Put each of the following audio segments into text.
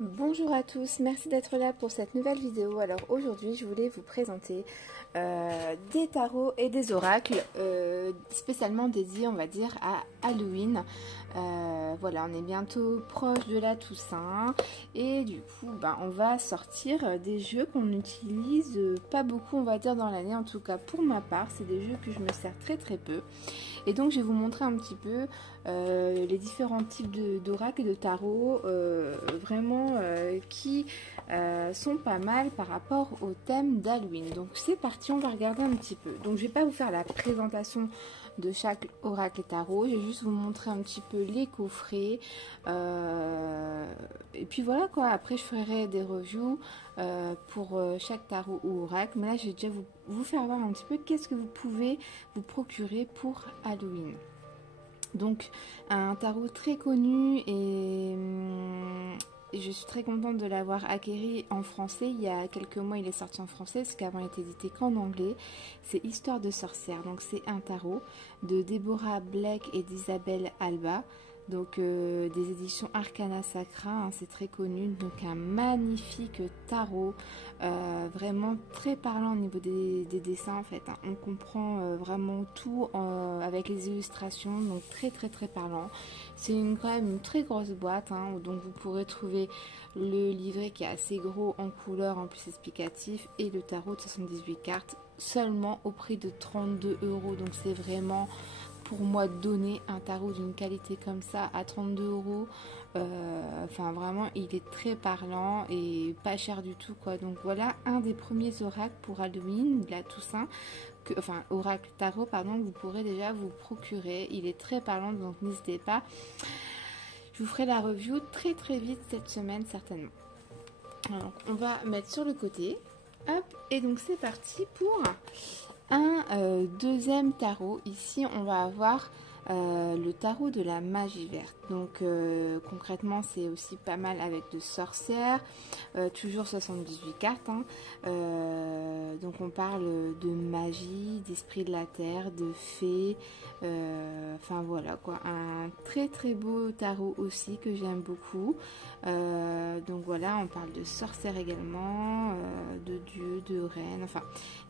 Bonjour à tous, merci d'être là pour cette nouvelle vidéo. Alors aujourd'hui je voulais vous présenter des tarots et des oracles spécialement dédiés, on va dire, à Halloween. Voilà, on est bientôt proche de la Toussaint et du coup on va sortir des jeux qu'on n'utilise pas beaucoup, on va dire, dans l'année. En tout cas pour ma part, c'est des jeux que je me sers très peu. Et donc je vais vous montrer un petit peu les différents types d'oracles et de tarot vraiment qui sont pas mal par rapport au thème d'Halloween. Donc c'est parti, on va regarder un petit peu. Donc je vais pas vous faire la présentation de chaque oracle et tarot, je vais juste vous montrer un petit peu les coffrets et puis voilà quoi. Après je ferai des reviews pour chaque tarot ou oracle, mais là je vais déjà vous faire voir un petit peu qu'est-ce que vous pouvez vous procurer pour Halloween. Donc un tarot très connu et je suis très contente de l'avoir acquéri en français. Il y a quelques mois il est sorti en français parce qu'avant il était édité qu'en anglais. C'est Histoire de sorcière, donc c'est un tarot de Deborah Blake et d'Isabelle Alba. Donc des éditions Arcana Sacra, hein, c'est très connu. Donc un magnifique tarot, vraiment très parlant au niveau des dessins en fait, hein. On comprend vraiment tout avec les illustrations, donc très parlant. C'est quand même une très grosse boîte, hein, donc vous pourrez trouver le livret qui est assez gros en couleur, en plus explicatif, et le tarot de 78 cartes seulement au prix de 32 €. Donc c'est vraiment, pour moi, donner un tarot d'une qualité comme ça à 32 €. Enfin vraiment il est très parlant et pas cher du tout quoi. Donc voilà un des premiers oracles pour Halloween, la Toussaint, enfin oracle tarot pardon, que vous pourrez déjà vous procurer. Il est très parlant, donc n'hésitez pas. Je vous ferai la review très vite cette semaine certainement. Alors on va mettre sur le côté, hop, et donc c'est parti pour un deuxième tarot. Ici on va avoir le tarot de la magie verte. Donc concrètement c'est aussi pas mal avec de sorcières, toujours 78 cartes, hein. Donc on parle de magie, d'esprit de la terre, de fées, enfin voilà quoi, un très beau tarot aussi que j'aime beaucoup. Donc voilà, on parle de sorcières également, de dieux, de reines, enfin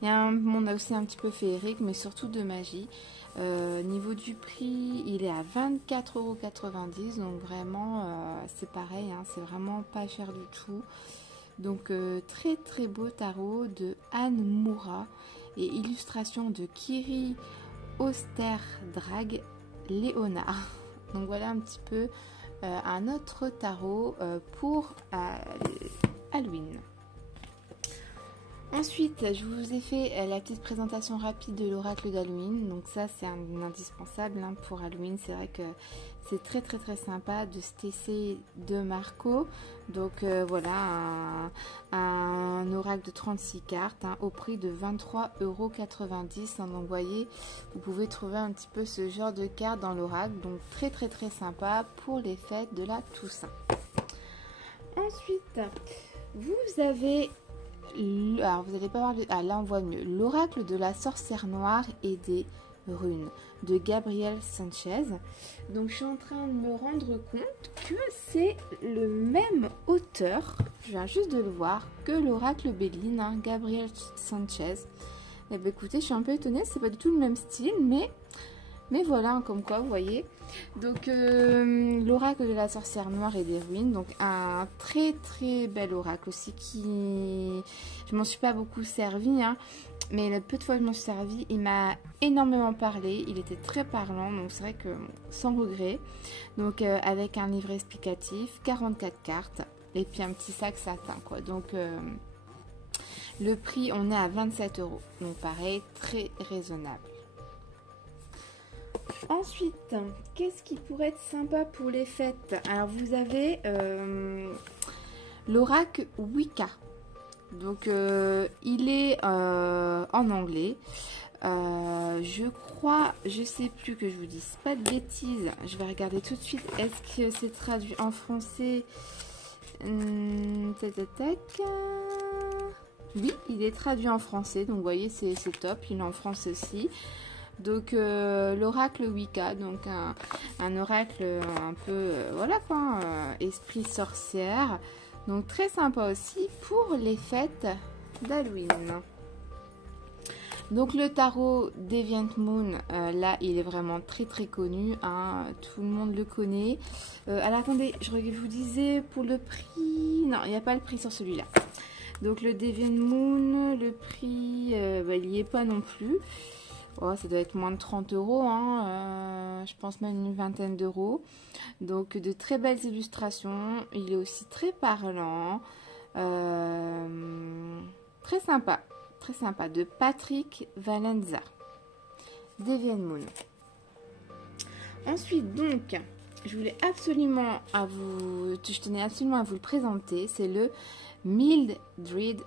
il y a un monde aussi un petit peu féerique, mais surtout de magie. Niveau du prix, il est à 24,90 €, donc vraiment c'est pareil, hein, c'est vraiment pas cher du tout. Donc très beau tarot de Anne Moura et illustration de Kiri Osterdrag Léonard. Donc voilà un petit peu un autre tarot pour Halloween. Ensuite, je vous ai fait la petite présentation rapide de l'oracle d'Halloween. Donc ça, c'est un indispensable, hein, pour Halloween. C'est vrai que c'est très sympa, de Stécé de Marco. Donc voilà, un oracle de 36 cartes, hein, au prix de 23,90 €. Hein. Donc vous voyez, vous pouvez trouver un petit peu ce genre de cartes dans l'oracle. Donc très sympa pour les fêtes de la Toussaint. Ensuite, vous avez... Alors vous allez pas voir, là on voit mieux, l'oracle de la sorcière noire et des runes de Gabriel Sanchez. Donc je suis en train de me rendre compte que c'est le même auteur, je viens juste de le voir, que l'oracle Béline, hein, Gabriel Sanchez. Et bien écoutez, je suis un peu étonnée, c'est pas du tout le même style, mais voilà, comme quoi vous voyez. Donc l'oracle de la sorcière noire et des ruines, donc un très bel oracle aussi, qui je m'en suis pas beaucoup servi, hein, mais le peu de fois que je m'en suis servi, il m'a énormément parlé, il était très parlant, donc c'est vrai que sans regret. Donc avec un livret explicatif, 44 cartes et puis un petit sac satin quoi. Donc le prix, on est à 27 €, donc pareil, très raisonnable. Ensuite, qu'est-ce qui pourrait être sympa pour les fêtes? Alors vous avez l'oracle Wicca. Donc il est en anglais. Je crois, je sais plus, que je vous dise pas de bêtises. Je vais regarder tout de suite. Est-ce que c'est traduit en français? Oui, il est traduit en français. Donc vous voyez, c'est top. Il est en français aussi. Donc l'oracle Wicca, donc un oracle un peu voilà quoi, esprit sorcière. Donc très sympa aussi pour les fêtes d'Halloween. Donc le tarot Deviant Moon, là il est vraiment très très connu, hein, tout le monde le connaît. Alors attendez, je vous disais pour le prix, non il n'y a pas le prix sur celui-là. Donc le Deviant Moon, le prix, il n'y est pas non plus. Oh, ça doit être moins de 30 €, hein, je pense même une vingtaine d'euros. Donc de très belles illustrations, il est aussi très parlant, très sympa. Très sympa, de Patrick Valenza, Deviant Moon. Ensuite, donc, je tenais absolument à vous le présenter. C'est le Mildred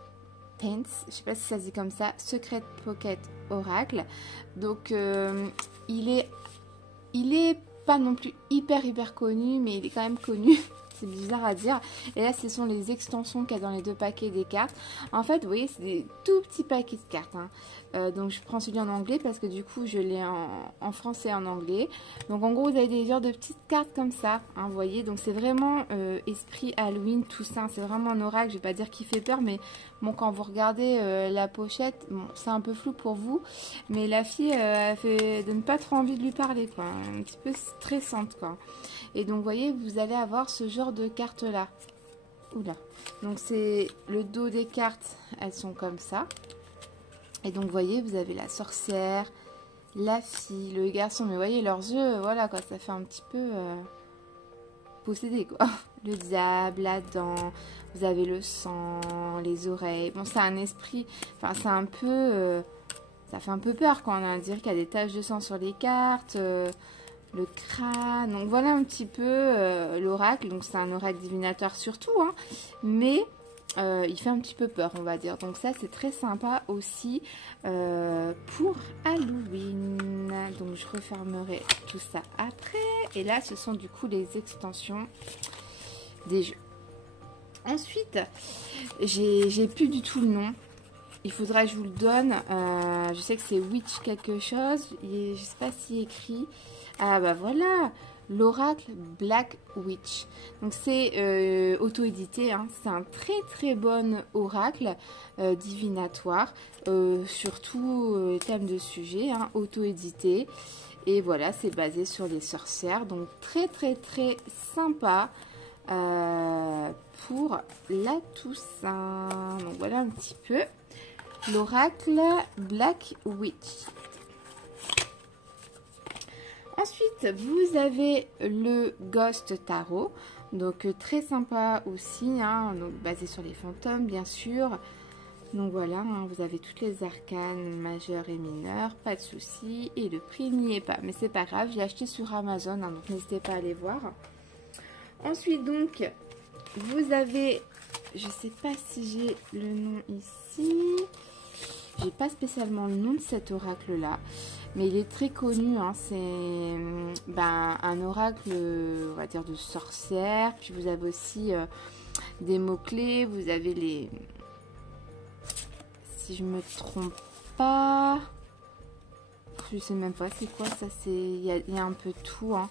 Pence, je ne sais pas si ça se dit comme ça, Secret Pocket Oracle. Donc, il est pas non plus hyper connu, mais il est quand même connu. C'est bizarre à dire. Et là, ce sont les extensions qu'il y a dans les deux paquets des cartes. En fait, vous voyez, c'est des tout petits paquets de cartes. Hein. Donc, je prends celui en anglais parce que du coup, je l'ai en français et en anglais. Donc, en gros, vous avez des genres de petites cartes comme ça. Hein, vous voyez, donc c'est vraiment esprit Halloween, tout ça. C'est vraiment un oracle. Je vais pas dire qu'il fait peur, mais bon, quand vous regardez la pochette, bon, c'est un peu flou pour vous. Mais la fille, elle fait donne pas trop envie de lui parler, quoi. Un petit peu stressante, quoi. Et donc, vous voyez, vous allez avoir ce genre de cartes là. Oula. Donc, c'est le dos des cartes, elles sont comme ça. Et donc, vous voyez, vous avez la sorcière, la fille, le garçon. Mais vous voyez, leurs yeux, voilà, quoi, ça fait un petit peu possédé, quoi. Le diable, la dent, vous avez le sang, les oreilles. Bon, c'est un esprit, enfin, c'est un peu, ça fait un peu peur, quand on a à dire qu'il y a des taches de sang sur les cartes. Le crâne, donc voilà un petit peu l'oracle, donc c'est un oracle divinateur surtout, hein, mais il fait un petit peu peur on va dire, donc ça c'est très sympa aussi pour Halloween. Donc je refermerai tout ça après, et là ce sont du coup les extensions des jeux. Ensuite, j'ai plus du tout le nom. Il faudra que je vous le donne. Je sais que c'est Witch quelque chose. Je sais pas si écrit. Ah bah voilà, l'oracle Black Witch. Donc c'est auto-édité, hein. C'est un très bon oracle divinatoire, surtout thème de sujet, hein, auto-édité. Et voilà, c'est basé sur les sorcières. Donc très sympa pour la Toussaint. Donc voilà un petit peu l'oracle Black Witch. Ensuite, vous avez le Ghost Tarot, donc très sympa aussi, hein, donc basé sur les fantômes bien sûr. Donc voilà, hein, vous avez toutes les arcanes majeures et mineures, pas de souci, et le prix n'y est pas, mais c'est pas grave, je l'ai acheté sur Amazon, hein, donc n'hésitez pas à aller voir. Ensuite donc, vous avez, je sais pas si j'ai le nom ici, j'ai pas spécialement le nom de cet oracle là. Mais il est très connu, hein, c'est un oracle, on va dire, de sorcière. Puis vous avez aussi des mots-clés, vous avez les... Si je me trompe pas... Je sais même pas c'est quoi ça, il y a un peu tout, hein.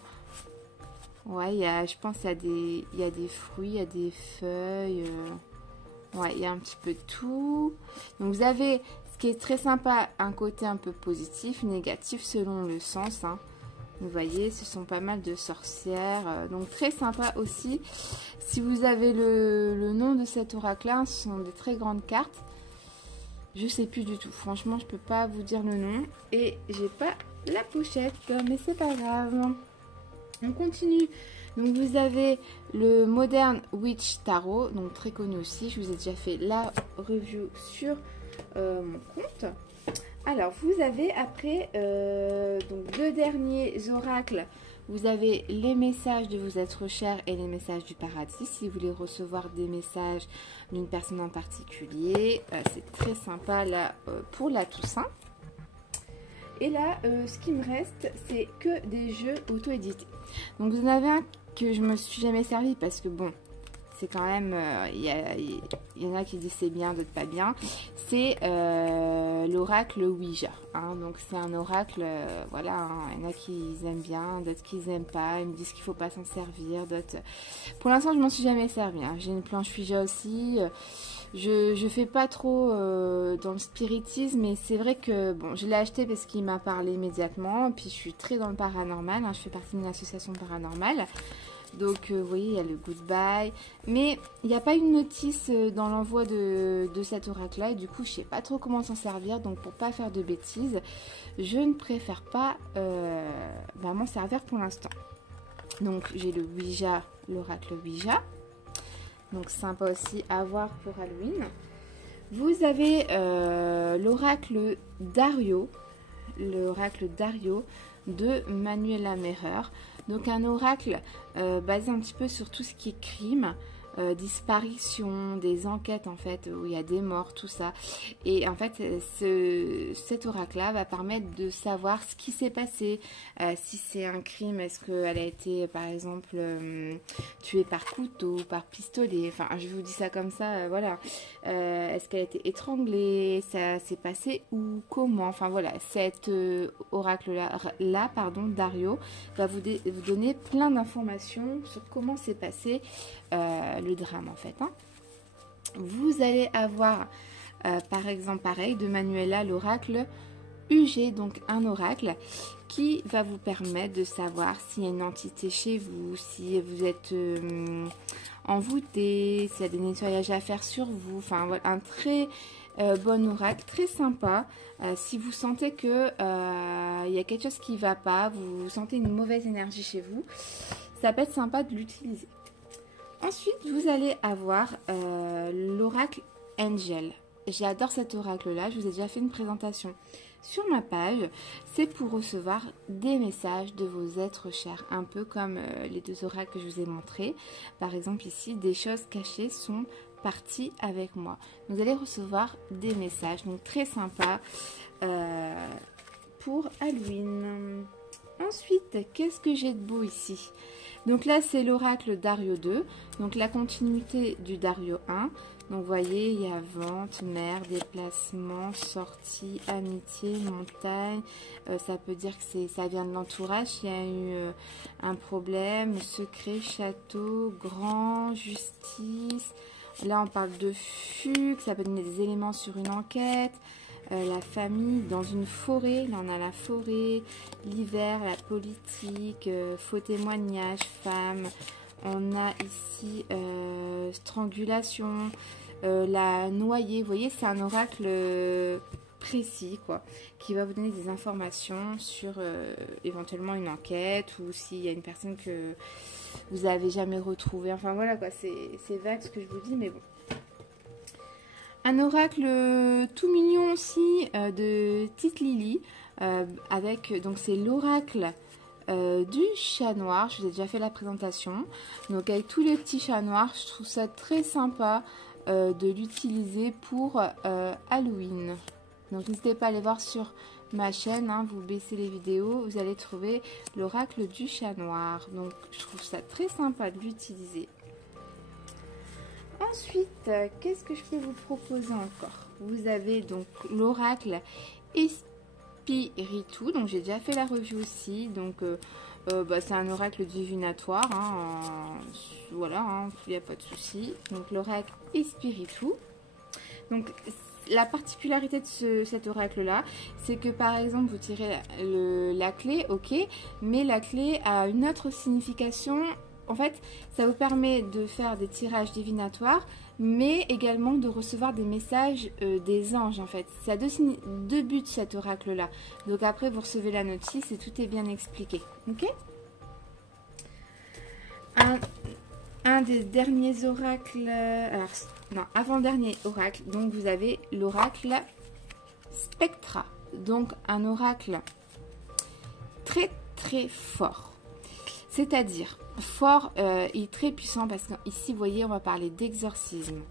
Ouais, je pense qu'il y a des fruits, il y a des feuilles... Ouais, il y a un petit peu de tout. Donc vous avez... Ce qui est très sympa, un côté un peu positif, négatif selon le sens. Hein. Vous voyez, ce sont pas mal de sorcières. Donc très sympa aussi. Si vous avez le nom de cet oracle-là, ce sont des très grandes cartes. Je sais plus du tout. Franchement, je peux pas vous dire le nom. Et j'ai pas la pochette, mais c'est pas grave. On continue. Donc vous avez le Modern Witch Tarot, donc très connu aussi. Je vous ai déjà fait la review sur mon compte. Alors vous avez après donc deux derniers oracles. Vous avez les messages de vos êtres chers et les messages du paradis. Si vous voulez recevoir des messages d'une personne en particulier, c'est très sympa là pour la Toussaint. Et là, ce qui me reste, c'est que des jeux auto-édités. Donc vous en avez un que je me suis jamais servi parce que bon, c'est quand même, il y en a qui disent c'est bien, d'autres pas bien. C'est l'oracle Ouija. Hein, donc c'est un oracle, voilà, hein, il y en a qui aiment bien, d'autres qui n'aiment pas. Ils me disent qu'il faut pas s'en servir, d'autres. Pour l'instant, je m'en suis jamais servi. Hein. J'ai une planche Ouija aussi. Je fais pas trop dans le spiritisme, mais c'est vrai que bon, je l'ai acheté parce qu'il m'a parlé immédiatement. Puis je suis très dans le paranormal. Hein, je fais partie d'une association paranormale. Donc, vous voyez, il y a le goodbye. Mais il n'y a pas une notice dans l'envoi de cet oracle-là. Et du coup, je ne sais pas trop comment s'en servir. Donc, pour ne pas faire de bêtises, je ne préfère pas m'en servir pour l'instant. Donc, j'ai le Ouija, l'oracle Ouija. Donc, sympa aussi à voir pour Halloween. Vous avez l'oracle Dario. L'oracle Dario de Manuela Mehrer. Donc un oracle basé un petit peu sur tout ce qui est crime, disparition, des enquêtes en fait, où il y a des morts, tout ça. Et en fait, cet oracle-là va permettre de savoir ce qui s'est passé, si c'est un crime, est-ce qu'elle a été par exemple tuée par couteau, par pistolet, enfin je vous dis ça comme ça, voilà. Est-ce qu'elle a été étranglée, ça s'est passé ou comment, enfin voilà, cet oracle-là, Dario, va vous donner plein d'informations sur comment s'est passé le drame en fait. Hein. Vous allez avoir par exemple pareil de Manuela l'oracle UG, donc un oracle qui va vous permettre de savoir s'il y a une entité chez vous, si vous êtes envoûté, s'il y a des nettoyages à faire sur vous, enfin voilà, un très bon oracle, très sympa. Si vous sentez que il y a quelque chose qui ne va pas, vous sentez une mauvaise énergie chez vous, ça peut être sympa de l'utiliser. Ensuite, vous allez avoir l'oracle Angel. J'adore cet oracle-là, je vous ai déjà fait une présentation sur ma page. C'est pour recevoir des messages de vos êtres chers, un peu comme les deux oracles que je vous ai montrés. Par exemple ici, des choses cachées sont parties avec moi. Vous allez recevoir des messages, donc très sympa pour Halloween. Ensuite, qu'est-ce que j'ai de beau ici? Donc là, c'est l'oracle Dario 2, donc la continuité du Dario 1. Donc vous voyez, il y a vente, mer, déplacement, sortie, amitié, montagne. Ça peut dire que ça vient de l'entourage. Il y a eu un problème, secret, château, grand, justice. Là, on parle de fugue, ça peut donner des éléments sur une enquête. La famille dans une forêt, là on a la forêt, l'hiver, la politique, faux témoignage, femme, on a ici strangulation, la noyée, vous voyez c'est un oracle précis quoi, qui va vous donner des informations sur éventuellement une enquête ou s'il y a une personne que vous n'avez jamais retrouvée, enfin voilà quoi, c'est vague ce que je vous dis mais bon. Un oracle tout mignon aussi de Tite Lily avec donc c'est l'oracle du chat noir. Je vous ai déjà fait la présentation. Donc avec tous les petits chats noirs, je trouve ça très sympa de l'utiliser pour Halloween. Donc n'hésitez pas à aller voir sur ma chaîne. Hein, vous baissez les vidéos, vous allez trouver l'oracle du chat noir. Donc je trouve ça très sympa de l'utiliser. Ensuite, qu'est-ce que je peux vous proposer encore? Vous avez donc l'oracle Espiritu, donc j'ai déjà fait la revue aussi, donc c'est un oracle divinatoire, hein, voilà, hein, il n'y a pas de souci. Donc l'oracle Espiritu, donc la particularité de cet oracle-là, c'est que par exemple, vous tirez la clé, ok, mais la clé a une autre signification. En fait, ça vous permet de faire des tirages divinatoires, mais également de recevoir des messages des anges, en fait. Ça a deux buts, cet oracle-là. Donc après, vous recevez la notice et tout est bien expliqué. Ok ? Un des derniers oracles... Alors, non, avant-dernier oracle. Donc, vous avez l'oracle Spectra. Donc, un oracle très, très fort. C'est-à-dire, fort et très puissant parce qu'ici, vous voyez, on va parler d'exorcisme,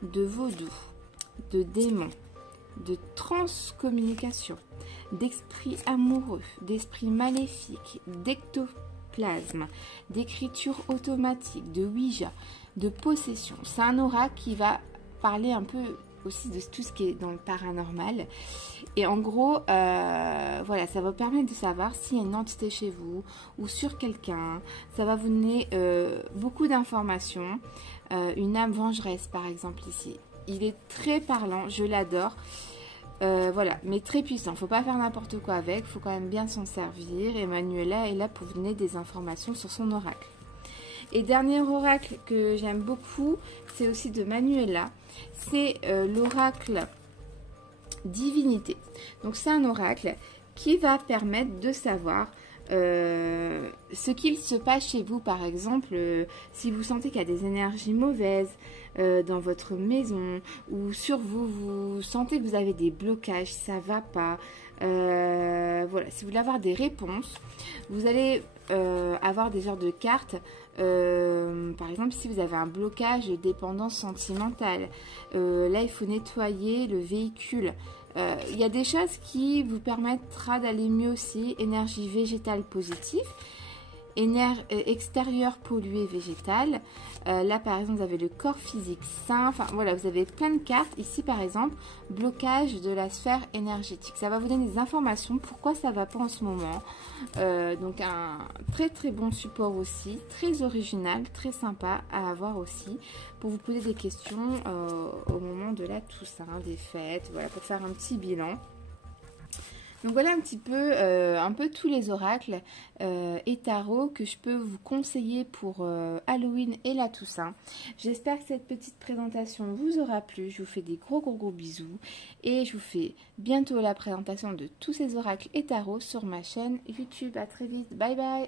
de vaudou, de démons, de transcommunication, d'esprit amoureux, d'esprit maléfique, d'ectoplasme, d'écriture automatique, de Ouija, de possession. C'est un oracle qui va parler un peu aussi de tout ce qui est dans le paranormal. Et en gros, voilà, ça va vous permettre de savoir s'il y a une entité chez vous ou sur quelqu'un. Ça va vous donner beaucoup d'informations. Une âme vengeresse, par exemple, ici. Il est très parlant, je l'adore. Voilà, mais très puissant. Faut pas faire n'importe quoi avec, faut quand même bien s'en servir. Et Manuela est là pour vous donner des informations sur son oracle. Et dernier oracle que j'aime beaucoup, c'est aussi de Manuela. C'est l'oracle divinité. Donc c'est un oracle qui va permettre de savoir ce qu'il se passe chez vous. Par exemple, si vous sentez qu'il y a des énergies mauvaises dans votre maison ou sur vous, vous sentez que vous avez des blocages, ça va pas. Voilà, si vous voulez avoir des réponses, vous allez avoir des genres de cartes. Par exemple, si vous avez un blocage de dépendance sentimentale, là il faut nettoyer le véhicule. Il y a des choses qui vous permettra d'aller mieux aussi. Énergie végétale positive, extérieur pollué végétal. Là par exemple vous avez le corps physique sain. Enfin voilà, vous avez plein de cartes. Ici par exemple, blocage de la sphère énergétique. Ça va vous donner des informations pourquoi ça va pas en ce moment. Donc un très très bon support aussi, très original, très sympa à avoir aussi pour vous poser des questions au moment de la Toussaint, des fêtes, voilà, pour faire un petit bilan. Donc voilà un peu tous les oracles et tarots que je peux vous conseiller pour Halloween et la Toussaint. J'espère que cette petite présentation vous aura plu. Je vous fais des gros bisous et je vous fais bientôt la présentation de tous ces oracles et tarots sur ma chaîne YouTube. À très vite, bye bye.